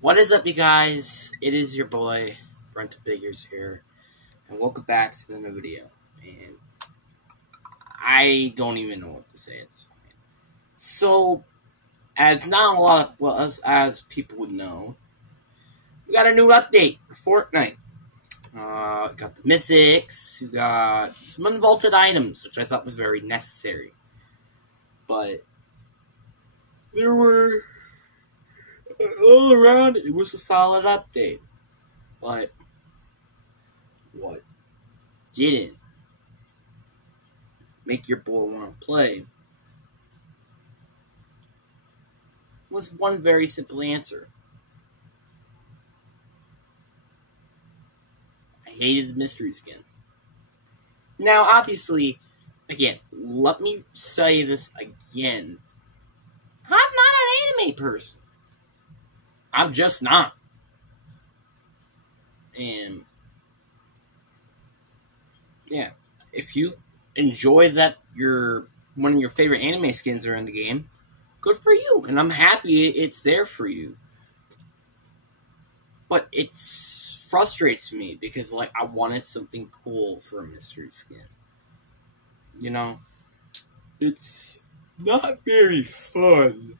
What is up, you guys? It is your boy, Brent Biggers here, and welcome back to another video. And I don't even know what to say at this point. So, as not a lot of, as people would know, we got a new update for Fortnite. Got the mythics, we got some unvaulted items, which I thought was very necessary. But there were all around, it was a solid update. But what didn't make your boy want to play was one very simple answer. I hated the mystery skin. Now, obviously, again, let me say this again. I'm not an anime person. I'm just not. And yeah, if you enjoy that one of your favorite anime skins are in the game, good for you. And I'm happy it's there for you. But it frustrates me because, like, I wanted something cool for a mystery skin. You know? It's not very fun.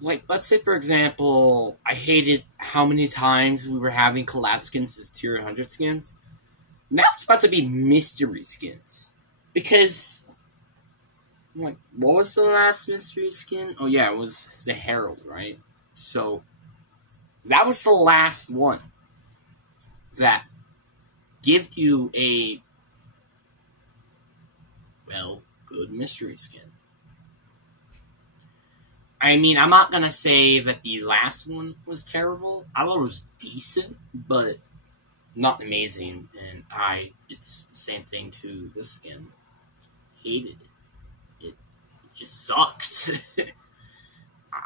Like, let's say, for example, I hated how many times we were having collab skins as tier 100 skins. Now it's about to be mystery skins. Because, like, what was the last mystery skin? Oh, yeah, it was the Herald, right? So, that was the last one that gives you a, well, good mystery skin. I mean, I'm not gonna say that the last one was terrible. I thought it was decent, but not amazing. And it's the same thing to this skin. Hated it. It just sucks.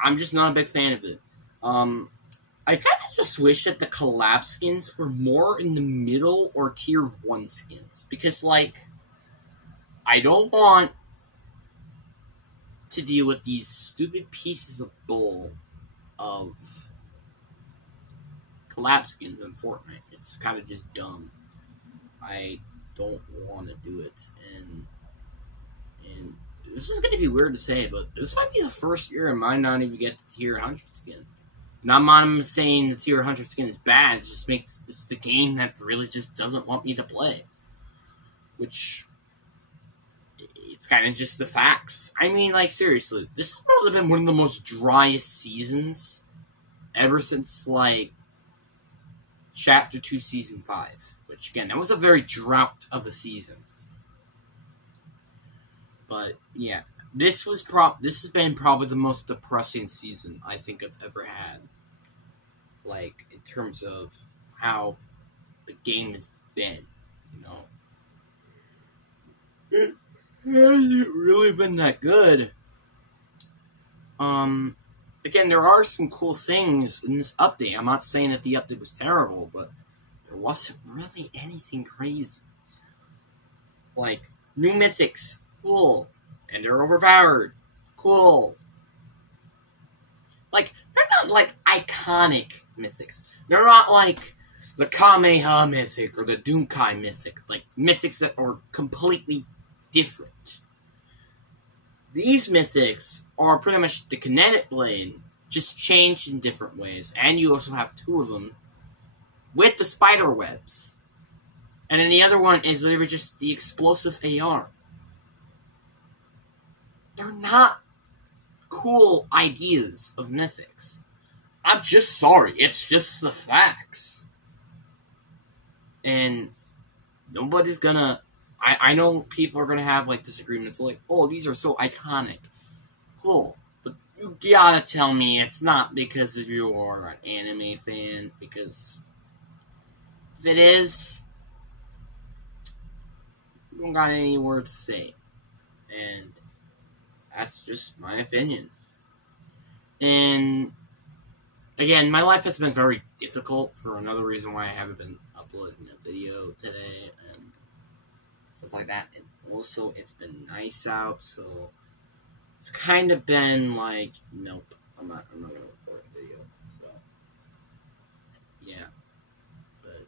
I'm just not a big fan of it. I kind of just wish that the collab skins were more in the middle or tier 1 skins. Because, like, I don't want to deal with these stupid pieces of bull of collab skins in Fortnite. It's kind of just dumb. I don't want to do it, and this is going to be weird to say, but this might be the first year I might not even get the tier 100 skin. Not I'm saying the tier 100 skin is bad. It's the game that really just doesn't want me to play, which, it's kind of just the facts. I mean, like, seriously, this has probably been one of the most driest seasons ever since, like, Chapter 2, Season 5. Which, again, that was a very drought of a season. But, yeah, this has been probably the most depressing season I think I've ever had. Like, in terms of how the game has been, you know. It hasn't really been that good. Again, there are some cool things in this update. I'm not saying that the update was terrible, but there wasn't really anything crazy. Like, new mythics, cool. And they're overpowered, cool. Like, they're not, like, iconic mythics. They're not, like, the Kamehameha mythic or the Doomkai mythic. Like, mythics that are completely different. These mythics are pretty much the kinetic blade, just changed in different ways. And you also have 2 of them with the spider webs. And then the other one is literally just the explosive AR. They're not cool ideas of mythics. I'm just sorry. It's just the facts. And nobody's gonna... I know people are gonna have, like, disagreements, like, oh, these are so iconic. Cool. But you gotta tell me it's not because of you're an anime fan, because if it is, you don't got any words to say. And that's just my opinion. And again, my life has been very difficult for another reason why I haven't been uploading a video today and stuff like that. And also, it's been nice out, so it's kind of been like, nope, I'm not gonna record a video. So yeah, but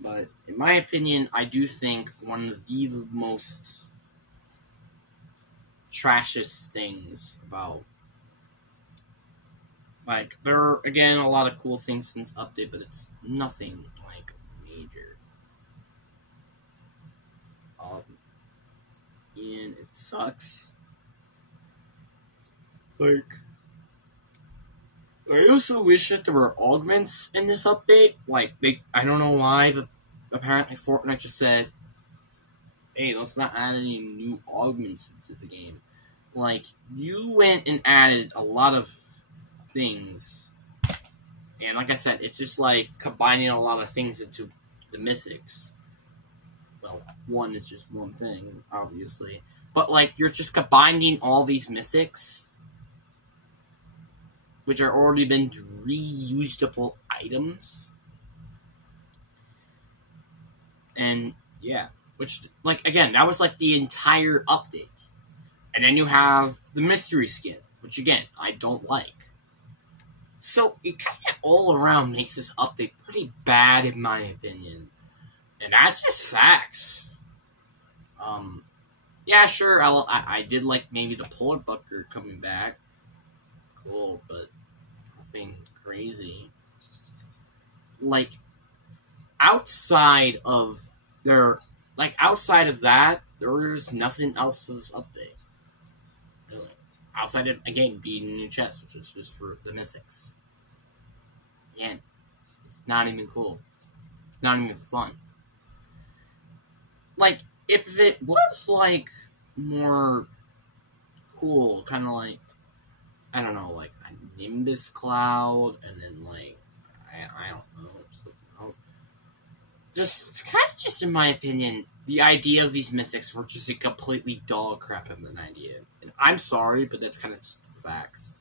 but in my opinion, I do think one of the most trashiest things about, like, there are again a lot of cool things since update, but it's nothing like major. And it sucks. Like, I also wish that there were augments in this update. Like, I don't know why, but apparently Fortnite just said, hey, let's not add any new augments into the game. Like, you went and added a lot of things. And like I said, it's just like combining a lot of things into the mythics. Well, one is just one thing, obviously. But, like, you're just combining all these mythics, which are already been reusable items. And, yeah. Which, like, again, that was, like, the entire update. And then you have the mystery skin, which, again, I don't like. So, it kind of all around makes this update pretty bad, in my opinion. And that's just facts. Yeah, sure, I did like maybe the polar bucker coming back. Cool, but nothing crazy. Like, outside of that, there's nothing else to this update. Really. Outside of, again, being a new chest, which is just for the mythics. Again, it's not even cool. It's not even fun. Like, if it was, like, more cool, kind of like, I don't know, like a Nimbus Cloud, and then, like, I don't know, something else. Just in my opinion, the idea of these mythics were just a completely dog crap of an idea. And I'm sorry, but that's kind of just the facts.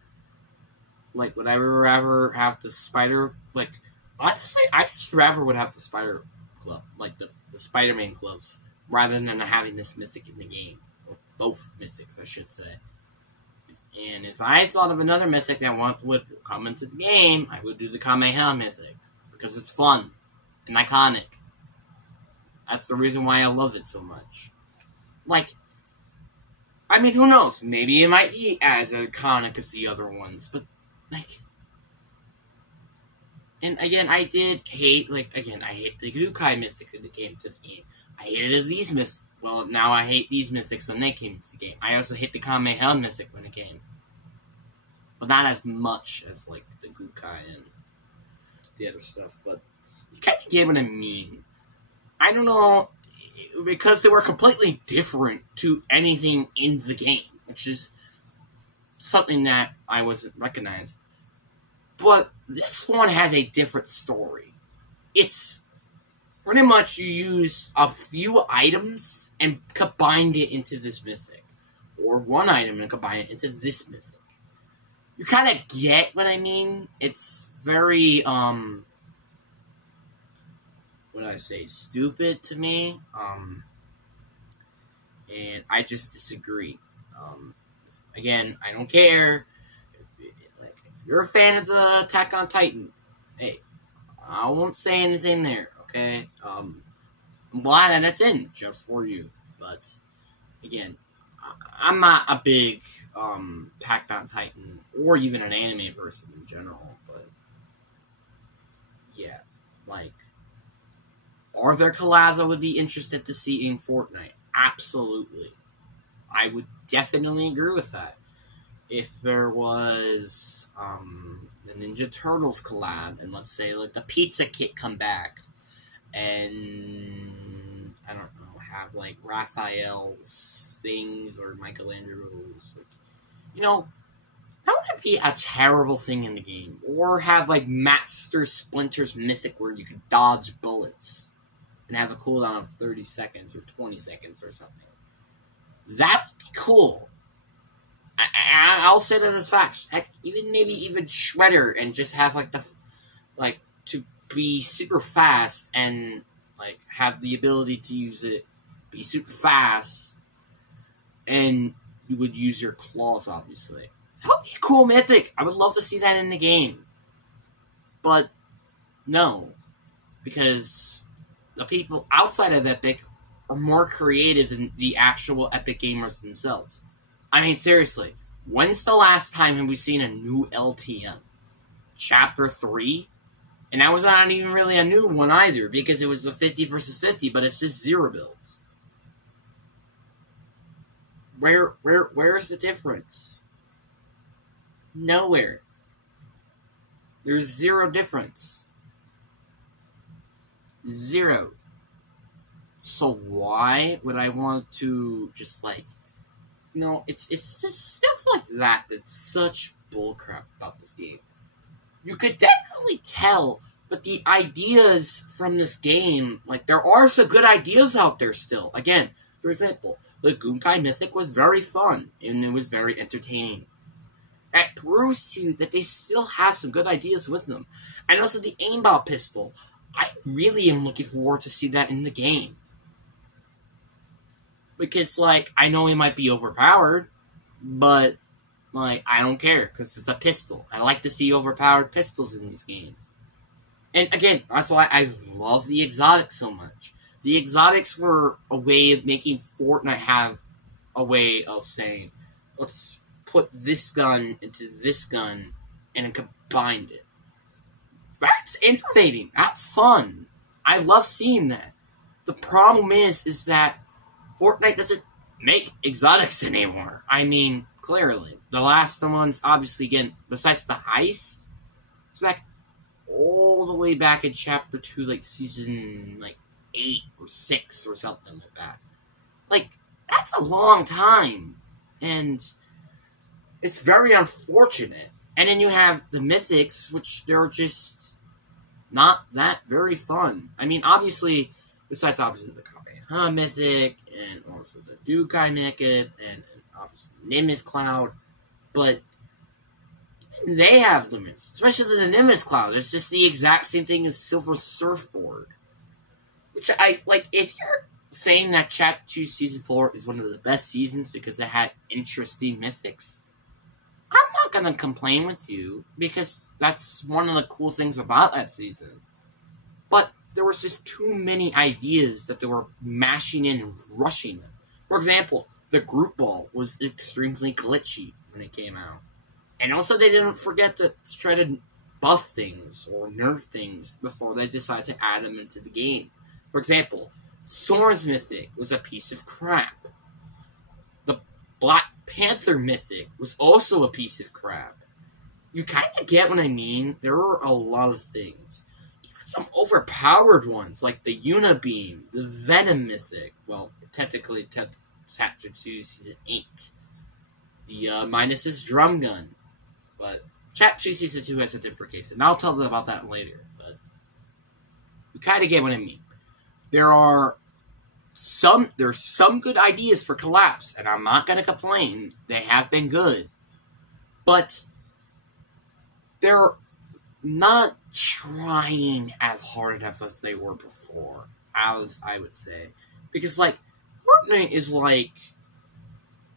Like, would I rather have the spider, like, honestly, I just rather would have the spider glove, like the Spider-Man gloves, rather than having this mythic in the game. Or both mythics, I should say. And if I thought of another mythic that would come into the game, I would do the Kamehameha mythic. Because it's fun and iconic. That's the reason why I love it so much. Like, I mean, who knows? Maybe it might be as iconic as the other ones, but, like... And again, I did hate, like, again, I hate the Gukai mythic when it came to the game. I hated these mythics. Well, now I hate these mythics when they came into the game. I also hate the Kamehameha mythic when it came. But not as much as, like, the Gukai and the other stuff. But you kind of get what I mean. I don't know, because they were completely different to anything in the game, which is something that I wasn't recognized. But this one has a different story. It's pretty much you used a few items and combined it into this mythic. Or one item and combine it into this mythic. You kind of get what I mean? It's very, what do I say, stupid to me. And I just disagree. Again, I don't care. If you're a fan of the Attack on Titan, hey, I won't say anything there, okay? I'm glad that it's in just for you. But, again, I'm not a big Attack on Titan or even an anime person in general. But, yeah, like, are there collabs I would be interested to see in Fortnite? Absolutely. I would definitely agree with that. If there was the Ninja Turtles collab, and let's say like the Pizza Kit come back, and I don't know, have like Raphael's things or Michelangelo's, like, you know, that wouldn't be a terrible thing in the game. Or have like Master Splinter's Mythic where you could dodge bullets and have a cooldown of 30 seconds or 20 seconds or something. That would be cool. I'll say that as facts. Heck, maybe even Shredder and just have to be super fast and like have the ability to use it, be super fast, and you would use your claws, obviously. That would be a cool mythic. I would love to see that in the game. But, no. Because the people outside of Epic are more creative than the actual Epic gamers themselves. I mean, seriously. When's the last time have we seen a new LTM? Chapter 3? And that was not even really a new one either, because it was the 50 versus 50, but it's just 0 builds. Where's the difference? Nowhere. There's 0 difference. 0. So why would I want to just like, it's just stuff like that that's such bullcrap about this game. You could definitely tell that the ideas from this game, like, there are some good ideas out there still. Again, for example, the Gunkai Mythic was very fun, and it was very entertaining. It proves to you that they still have some good ideas with them. And also the aimbot pistol. I really am looking forward to see that in the game. Because, like, I know it might be overpowered, but, like, I don't care, because it's a pistol. I like to see overpowered pistols in these games. And, again, that's why I love the exotics so much. The exotics were a way of making Fortnite have a way of saying, let's put this gun into this gun and combined it. That's innovating. That's fun. I love seeing that. The problem is that Fortnite doesn't make exotics anymore. I mean, clearly. The last ones, obviously, again, besides the heist, it's back all the way back in Chapter 2, like, Season, like, 8 or 6 or something like that. Like, that's a long time. And it's very unfortunate. And then you have the mythics, which they're just not that very fun. I mean, obviously, besides obviously the Kamehameha mythic, and also the Dukai mythic, and obviously Nimbus Cloud, but they have limits. Especially the Nimbus Cloud. It's just the exact same thing as Silver Surfboard. Which if you're saying that Chapter 2 Season 4 is one of the best seasons because it had interesting mythics, I'm not going to complain with you, because that's one of the cool things about that season. But there was just too many ideas that they were mashing in and rushing them. For example, the group ball was extremely glitchy when it came out. And also they didn't forget to try to buff things or nerf things before they decided to add them into the game. For example, Storm's Mythic was a piece of crap. The Black Panther Mythic was also a piece of crap. You kind of get what I mean. There were a lot of things. Even some overpowered ones, like the Unibeam, the Venom Mythic. Well, technically, Chapter 2, Season 8. The Minus's Drum Gun. But Chapter 2, Season 2 has a different case, and I'll tell them about that later. But you kind of get what I mean. There's some good ideas for Collapse, and I'm not going to complain. They have been good. But they're not trying as hard as they were before, as I would say. Because, like, Fortnite is, like,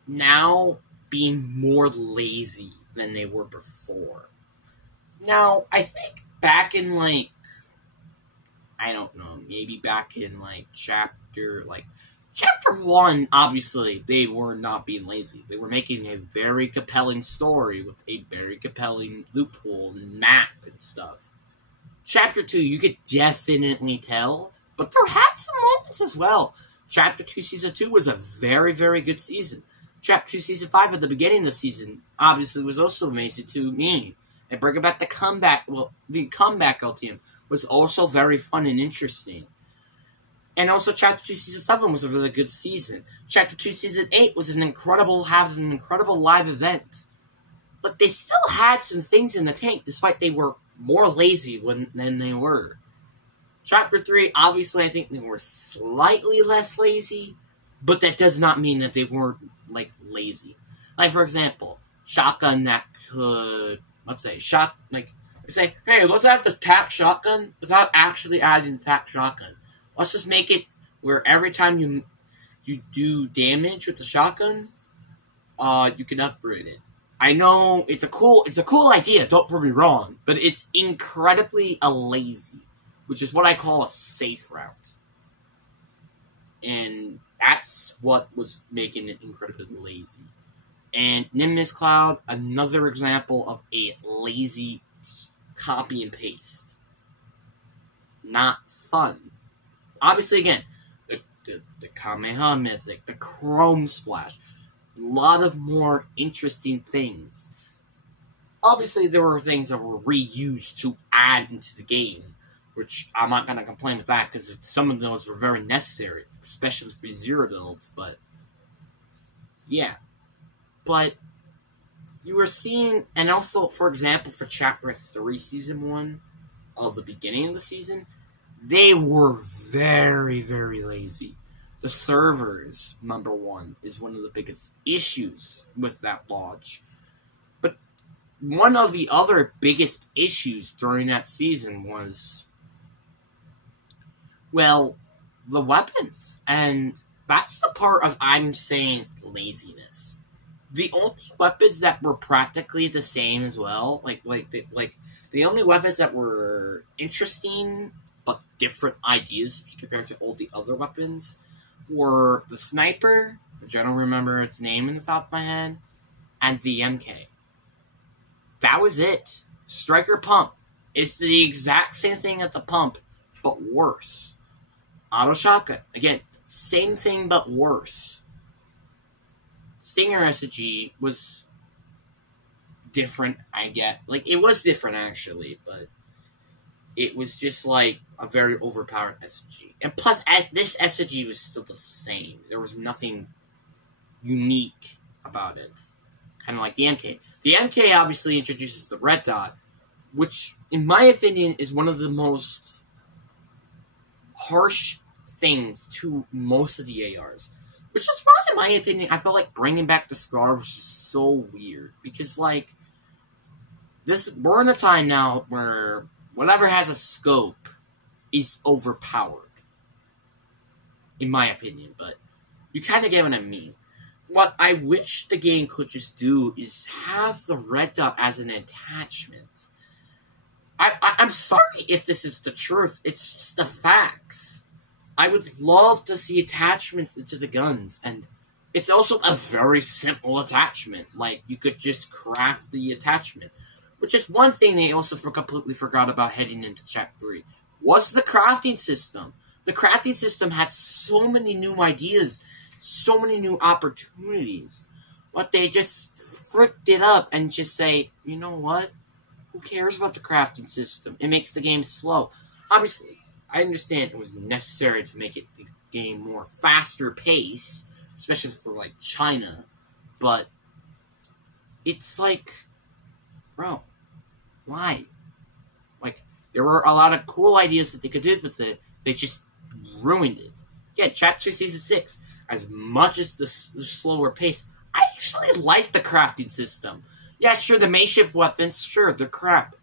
now being more lazy than they were before. Now, I think back in, like, I don't know, maybe back in, like, Chapter 1, obviously, they were not being lazy. They were making a very compelling story with a very compelling loophole and map and stuff. Chapter 2, you could definitely tell, but there had some moments as well. Chapter 2, Season 2 was a very, very good season. Chapter 2, Season 5 at the beginning of the season, obviously, was also amazing to me. And bringing back the comeback LTM was also very fun and interesting. And also, Chapter 2, Season 7 was a really good season. Chapter 2, Season 8 was an incredible live event. But they still had some things in the tank, despite they were more lazy than they were. Chapter 3, obviously, I think they were slightly less lazy, but that does not mean that they weren't, like, lazy. Like, for example, shotgun that could, let's say, say, hey, let's add the tack shotgun without actually adding the tack shotgun. Let's just make it where every time you do damage with the shotgun, you can upgrade it. I know it's a cool idea, don't get me wrong, but it's incredibly lazy, which is what I call a safe route. And that's what was making it incredibly lazy. And Nimbus Cloud, another example of a lazy copy and paste. Not fun. Obviously, again, the Kamehameha Mythic, the Chrome Splash, a lot of more interesting things. Obviously, there were things that were reused to add into the game, which I'm not going to complain with that, because some of those were very necessary, especially for Zero builds, but yeah. But you were seeing, and also, for example, for Chapter 3, Season 1, of the beginning of the season, they were very, very lazy. The servers, number one, is one of the biggest issues with that launch. But one of the other biggest issues during that season was, well, the weapons. And that's the part of I'm saying laziness. The only weapons that were practically the same as well, the only weapons that were interesting but different ideas compared to all the other weapons were the sniper, which I don't remember its name in the top of my head, and the MK. That was it. Striker pump. It's the exact same thing at the pump, but worse. Auto shotgun. Again, same thing but worse. Stinger SG was different, I get. Like, it was different, actually, but it was just, like, a very overpowered SG. And plus, this SG was still the same. There was nothing unique about it. Kind of like the MK. The MK obviously introduces the red dot, which, in my opinion, is one of the most harsh things to most of the ARs. Which is why, in my opinion, I felt like bringing back the Scar was just so weird. Because, like, we're in a time now where whatever has a scope is overpowered. In my opinion, but you kind of get what I mean. What I wish the game could just do is have the red dot as an attachment. I'm sorry if this is the truth. It's just the facts. I would love to see attachments into the guns, and it's also a very simple attachment. Like, you could just craft the attachment. Which is one thing they also completely forgot about heading into Chapter 3. Was the crafting system. The crafting system had so many new ideas, so many new opportunities. But they just fricked it up and just say, you know what? Who cares about the crafting system? It makes the game slow. Obviously, I understand it was necessary to make the game more faster pace, especially for, like, China. But it's like, bro, why? Like, there were a lot of cool ideas that they could do with it. They just ruined it. Yeah, Chapter Season 6, as much as the slower pace, I actually like the crafting system. Yeah, sure, the makeshift weapons, sure, they're crap.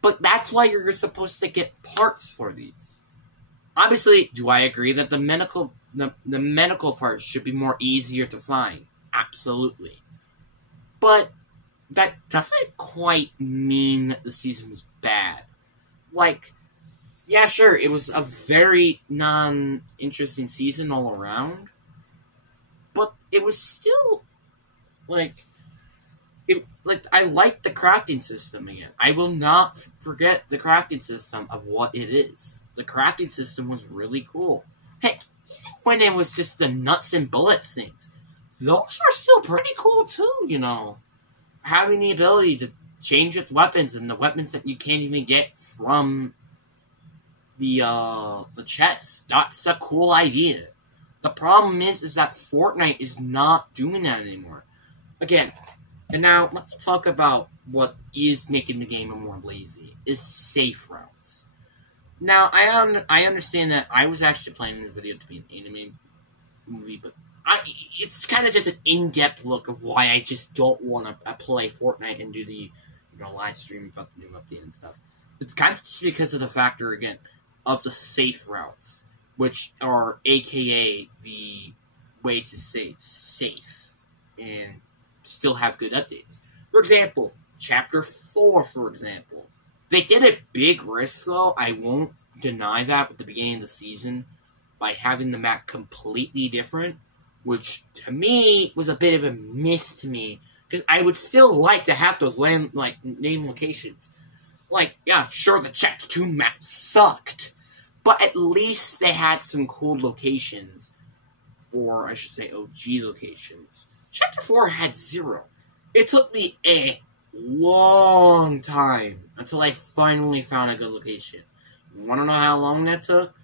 But that's why you're supposed to get parts for these. Obviously, do I agree that the medical parts should be more easier to find? Absolutely. But that doesn't quite mean that the season was bad. Like, yeah, sure, it was a very non-interesting season all around. But it was still, I like the crafting system again. I will not forget the crafting system of what it is. The crafting system was really cool. Heck, even when it was just the nuts and bullets things, those are still pretty cool too, you know. Having the ability to change its weapons and the weapons that you can't even get from the chest. That's a cool idea. The problem is that Fortnite is not doing that anymore. Again, and now let me talk about what is making the game more lazy, is safe routes. Now, I understand that I was actually planning this video to be an anime movie, but it's kind of just an in-depth look of why I just don't want to play Fortnite and do the live stream about the new update and stuff. It's kind of just because of the factor, again, of the safe routes, which are AKA the way to say safe. and still have good updates. For example, Chapter 4, for example. They did a big risk, though. I won't deny that at the beginning of the season by having the map completely different, which, to me, was a bit of a miss to me. Because I would still like to have those name locations. Yeah, sure, the Chapter 2 map sucked. But at least they had some cool locations. Or, I should say, OG locations. Chapter 4 had 0. It took me a long time until I finally found a good location. You want to know how long that took?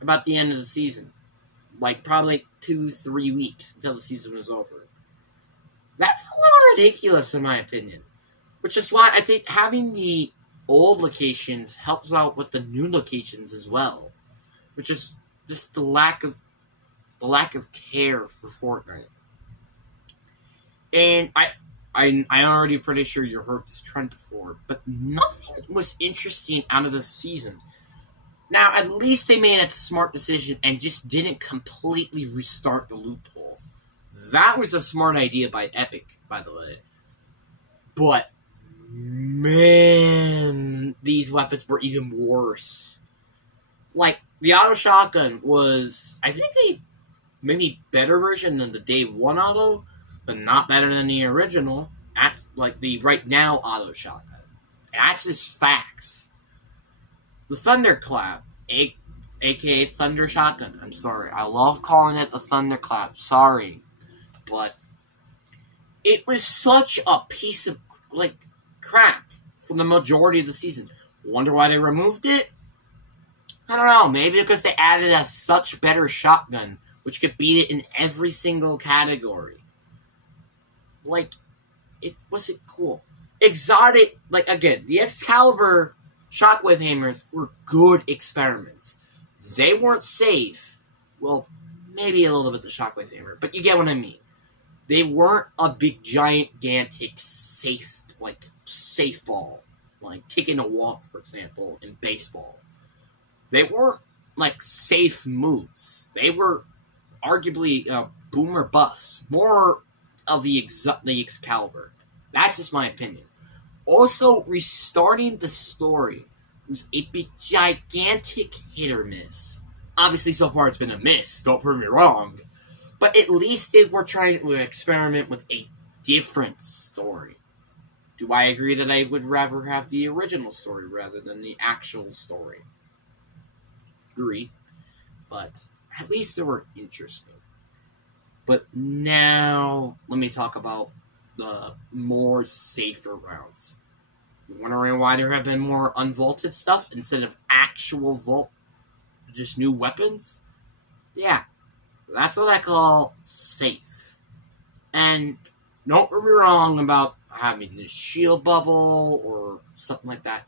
About the end of the season. Probably 2-3 weeks until the season was over. That's a little ridiculous in my opinion. Which is why I think having the old locations helps out with the new locations as well. Which is just the lack of care for Fortnite. And I'm already pretty sure you heard this trend before, but nothing was interesting out of this season. Now, at least they made a smart decision and just didn't completely restart the loophole. That was a smart idea by Epic, by the way. But, man, these weapons were even worse. The auto shotgun was, I think, a maybe better version than the day 1 auto, but not better than the original. That's the right now auto shotgun. That's just facts. The Thunderclap, aka Thunder Shotgun. I'm sorry. I love calling it the Thunderclap. Sorry. But it was such a piece of, crap for the majority of the season. Wonder why they removed it? I don't know. Maybe because they added a such better shotgun, which could beat it in every single category. It wasn't cool. Exotic, again, the Excalibur Shockwave Hammers were good experiments. They weren't safe. Well, maybe a little bit the Shockwave Hammer, but you get what I mean. They weren't a big, gigantic, safe ball. Taking a walk, for example, in baseball. They weren't, safe moves. They were arguably boom or bust. More of the Excalibur. That's just my opinion. Also, restarting the story was a big, gigantic hit or miss. Obviously, so far it's been a miss, don't prove me wrong. But at least they were trying to experiment with a different story. Do I agree that I would rather have the original story rather than the actual story? Agree. But at least they were interesting. But now, let me talk about the more safer routes. You're wondering why there have been more unvaulted stuff instead of actual vault, just new weapons? Yeah, that's what I call safe. And don't get me wrong about having the shield bubble or something like that.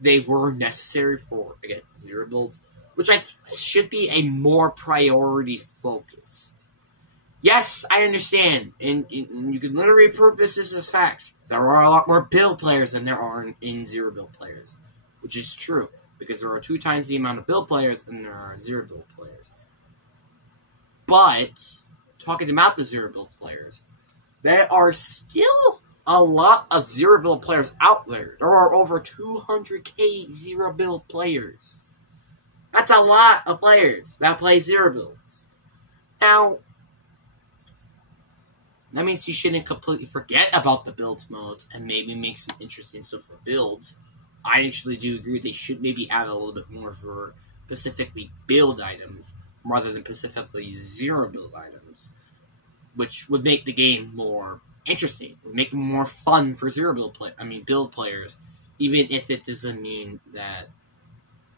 They were necessary for, again, 0 builds, which I think should be a more priority focused. Yes, I understand, and you can literally repurpose this as facts. There are a lot more build players than there are in 0 build players, which is true, because there are 2 times the amount of build players than there are 0 build players. But, talking about the 0 build players, there are still a lot of 0 build players out there. There are over 200k 0 build players. That's a lot of players that play 0 builds. Now, that means you shouldn't completely forget about the builds modes and maybe make some interesting stuff for builds. I actually do agree they should maybe add a little bit more for specifically build items rather than specifically 0 build items, which would make the game more interesting, would make it more fun for build players, even if it doesn't mean that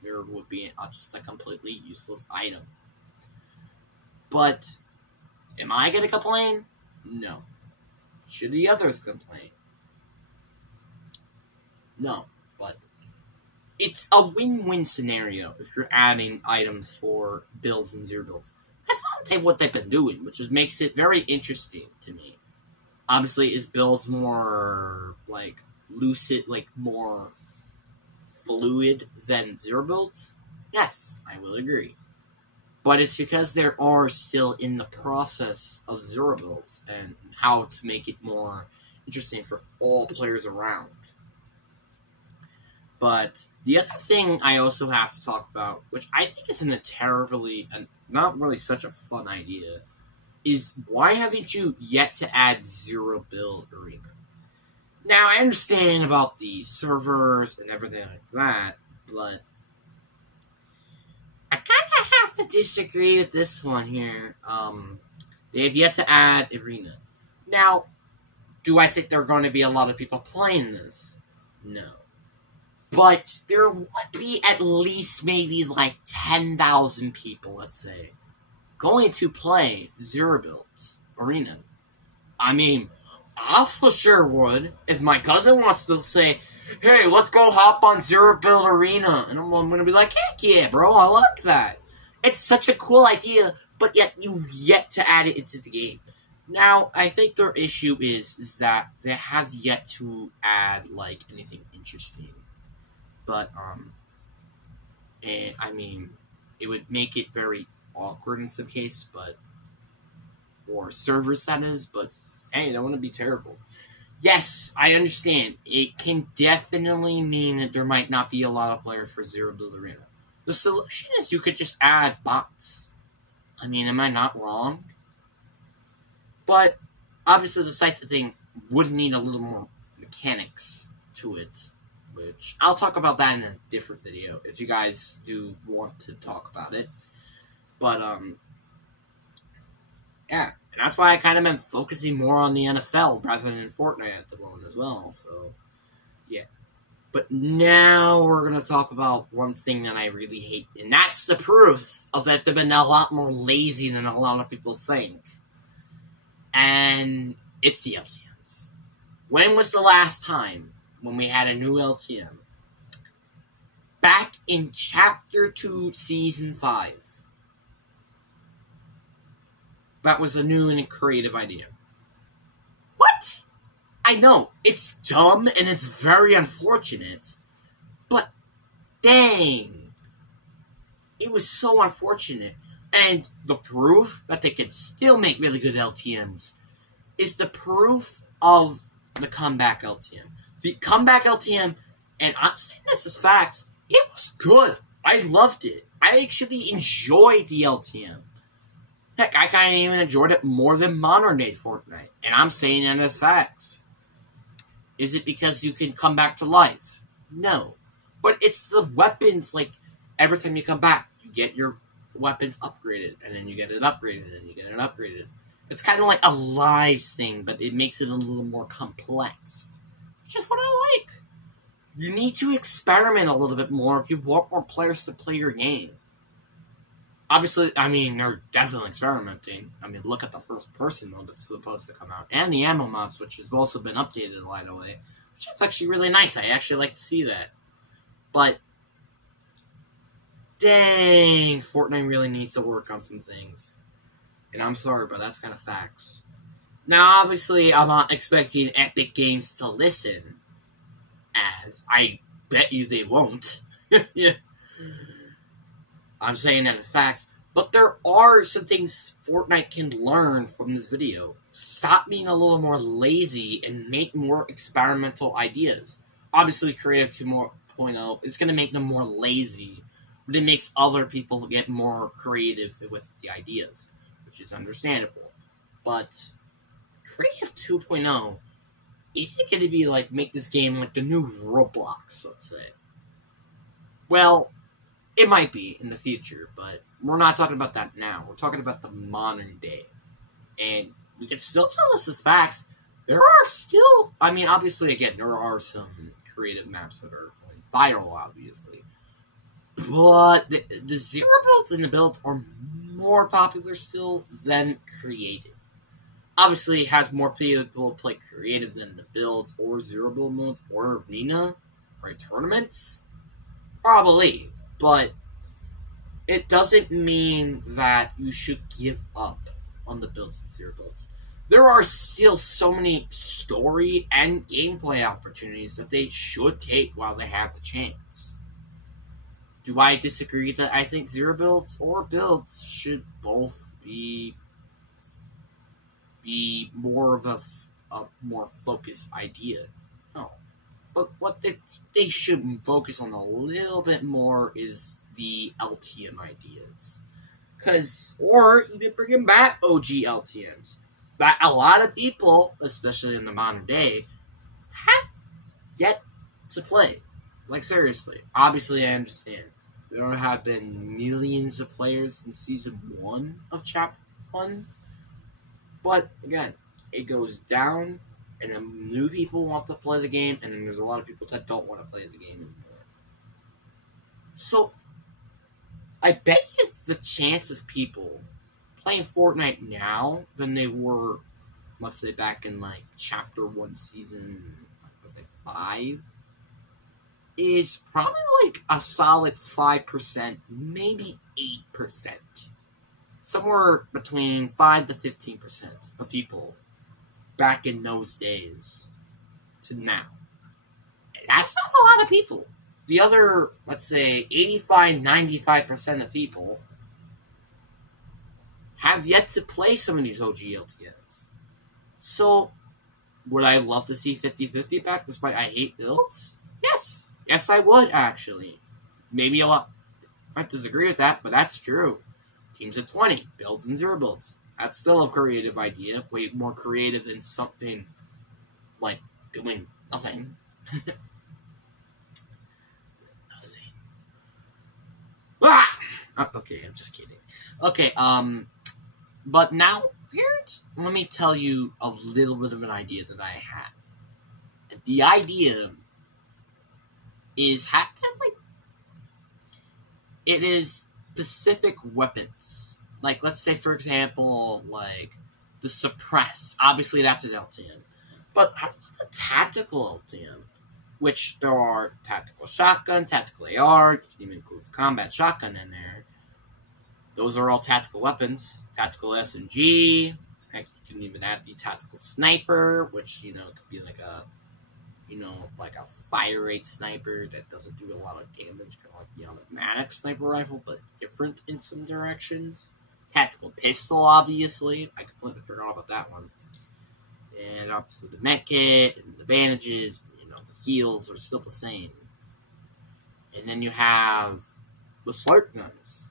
there would be just a completely useless item. But am I gonna complain? No. Should the others complain? No, but it's a win-win scenario if you're adding items for builds and 0 builds. That's not what they've been doing, which makes it very interesting to me. Obviously, is builds more, lucid, more fluid than 0 builds? Yes, I will agree. But it's because they are still in the process of zero builds and how to make it more interesting for all players around. But the other thing I also have to talk about, which I think isn't not really such a fun idea, is why haven't you yet to add zero build arena? Now, I understand about the servers and everything like that, but I kind of have to disagree with this one here. They have yet to add arena. Now, do I think there are going to be a lot of people playing this? No. But there would be at least maybe like 10,000 people, let's say, going to play Zero Builds Arena. I mean, I for sure would. If my cousin wants to say, hey, let's go hop on Zero Build Arena, and I'm going to be like, heck yeah, bro, I like that. It's such a cool idea, but yet you yet to add it into the game. Now, I think their issue is that they have yet to add, like, anything interesting. But, and, I mean, it would make it very awkward in some case, but, for servers that is, but, hey, that wouldn't be terrible. Yes, I understand. It can definitely mean that there might not be a lot of players for Zero Build Arena. The solution is you could just add bots. I mean, am I not wrong? But, obviously, the Cypher thing would need a little more mechanics to it, which I'll talk about that in a different video, if you guys do want to talk about it. But, yeah, and that's why I kind of been focusing more on the NFL rather than Fortnite at the moment as well, so, yeah. But now we're going to talk about one thing that I really hate, and that's the proof of that they've been a lot more lazy than a lot of people think. And it's the LTMs. When was the last time when we had a new LTM? Back in Chapter 2, Season 5. That was a new and creative idea. What? I know, it's dumb and it's very unfortunate, but dang, it was so unfortunate. And the proof that they could still make really good LTMs is the proof of the comeback LTM. The comeback LTM, and I'm saying this as facts, it was good. I loved it. I actually enjoyed the LTM. Heck, I kind of even enjoyed it more than modern day Fortnite. And I'm saying it as facts. Is it because you can come back to life? No. But it's the weapons, like, every time you come back, you get your weapons upgraded, and then you get it upgraded, and you get it upgraded. It's kind of like a lives thing, but it makes it a little more complex. Which is what I like. You need to experiment a little bit more if you want more players to play your game. Obviously, I mean, they're definitely experimenting. I mean, look at the first-person mode that's supposed to come out. And the ammo mods, which has also been updated right away. Which is actually really nice. I actually like to see that. But, dang, Fortnite really needs to work on some things. And I'm sorry, but that's kind of facts. Now, obviously, I'm not expecting Epic Games to listen. As I bet you they won't. Yeah. I'm saying that as facts, but there are some things Fortnite can learn from this video. Stop being a little more lazy and make more experimental ideas. Obviously, Creative 2.0 is going to make them more lazy, but it makes other people get more creative with the ideas, which is understandable. But Creative 2.0 isn't going to be like, make this game like the new Roblox, let's say. Well, it might be in the future, but we're not talking about that now. We're talking about the modern day. And we can still tell this as facts. There are still, I mean, obviously, again, there are some creative maps that are going viral, obviously. But the zero builds and the builds are more popular still than creative. Obviously, it has more people play creative than the builds or zero build modes or arena or tournaments. Probably. But it doesn't mean that you should give up on the builds and zero builds. There are still so many story and gameplay opportunities that they should take while they have the chance. Do I disagree that I think zero builds or builds should both be more of a more focused idea? No. But what they should focus on a little bit more is the LTM ideas. Or even bringing back OG LTMs. That a lot of people, especially in the modern day, have yet to play. Like, seriously. Obviously, I understand. There have been millions of players since Season 1 of Chapter 1. But, again, it goes down, and then new people want to play the game, and then there's a lot of people that don't want to play the game anymore. So, I bet you the chance of people playing Fortnite now than they were, let's say, back in, like, Chapter 1 Season, was it 5? Is probably, like, a solid 5%, maybe 8%. Somewhere between 5 to 15% of people back in those days to now. And that's not a lot of people. The other, let's say, 85, 95% of people have yet to play some of these OG LTMs. So, would I love to see 50-50 back despite I hate builds? Yes. Yes, I would, actually. Maybe a lot might disagree with that, but that's true. Teams of 20, builds and zero builds. That's still a creative idea. Way more creative than something like doing nothing. Nothing. Ah! Okay, I'm just kidding. Okay, but now, let me tell you a little bit of an idea that I had. The idea is it is specific weapons. Like, let's say, for example, like, the suppress. Obviously, that's an LTM. But how about the tactical LTM? Which there are tactical shotgun, tactical AR, you can even include the combat shotgun in there. Those are all tactical weapons. Tactical SMG. Heck, you can even add the tactical sniper, which, could be like a fire rate sniper that doesn't do a lot of damage, kind of like the automatic sniper rifle, but different in some directions. Tactical pistol, obviously. I completely forgot about that one. And obviously the med kit and the bandages, the heals are still the same. And then you have the slurp guns.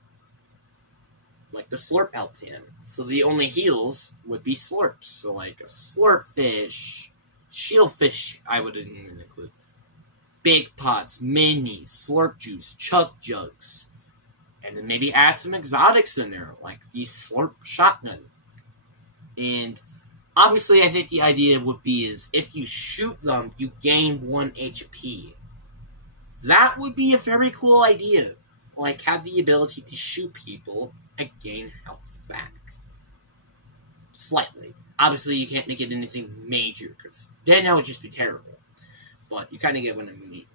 Like the slurp LTM. So the only heals would be slurps. So like a slurp fish, shield fish, I wouldn't even include. Big pots, minis, slurp juice, chug jugs. And then maybe add some exotics in there, like the slurp shotgun. And obviously, I think the idea would be is if you shoot them, you gain 1 HP. That would be a very cool idea. Like, have the ability to shoot people and gain health back. Slightly. Obviously, you can't make it anything major, because then that would just be terrible. But you kind of get what I mean.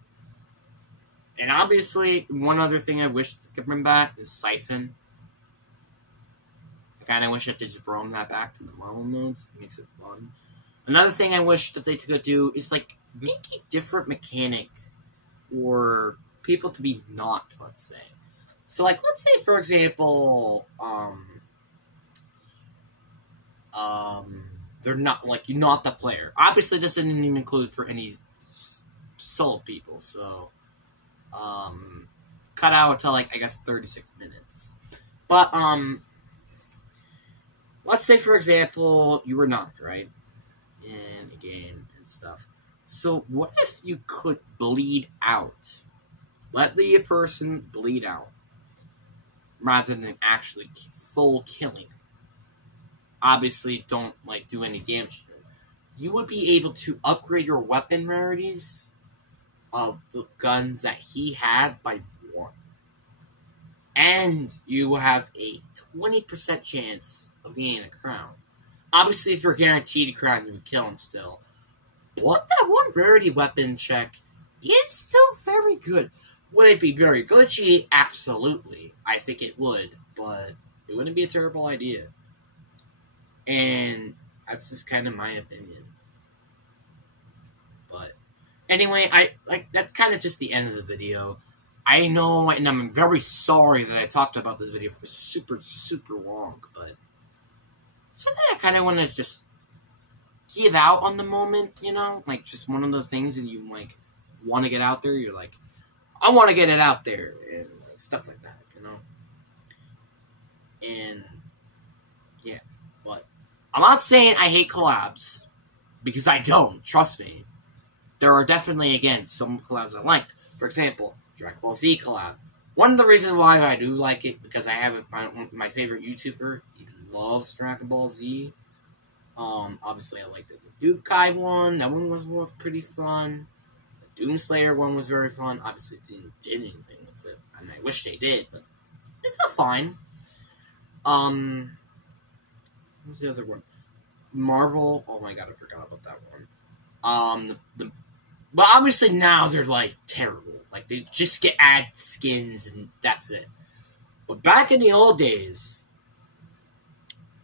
And obviously, one other thing I wish they could bring back is Siphon. I kind of wish that they just brought that back to the normal modes. It makes it fun. Another thing I wish that they could do is, like, make a different mechanic for people to be knocked, let's say. So, like, let's say, for example, they're not, like, you're not the player. Obviously, this didn't even include for any solo people, so, cut out until, like, I guess 36 minutes. But, let's say, for example, you were knocked, right? In a game and stuff. So, what if you could bleed out? Let the person bleed out. Rather than actually full killing. Obviously, don't, like, do any damage to them. You would be able to upgrade your weapon rarities of the guns that he had by 1. And you will have a 20% chance of gaining a crown. Obviously, if you're guaranteed a crown, you would kill him still. But that 1 rarity weapon check is still very good. Would it be very glitchy? Absolutely. I think it would, but it wouldn't be a terrible idea. And that's just kind of my opinion. But anyway, that's kind of just the end of the video. I know, and I'm very sorry that I talked about this video for super, super long, but something I kind of want to just give out on the moment, you know? Like, just one of those things that you, like, want to get out there. You're like, I want to get it out there, and like, stuff like that, you know? And, yeah, but I'm not saying I hate collabs, because I don't, trust me. There are definitely, again, some collabs I like. For example, Dragon Ball Z collab. One of the reasons why I do like it, because I have my favorite YouTuber, he loves Dragon Ball Z. Obviously I liked the Duke Kai one, that one was pretty fun. The Doomslayer one was very fun. Obviously they didn't do anything with it, and I wish they did, but it's still fine. What was the other one? Marvel, oh my god, I forgot about that one. But obviously now they're, like, terrible. Like, they just add skins and that's it. But back in the old days,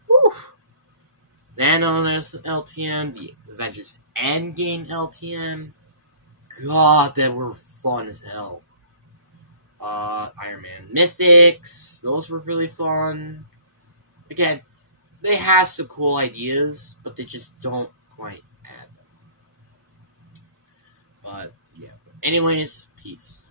whew, Thanos LTM, the Avengers Endgame LTM, god, that were fun as hell. Iron Man Mythics, those were really fun. Again, they have some cool ideas, but they just don't quite add them. But, yeah. Anyways, peace.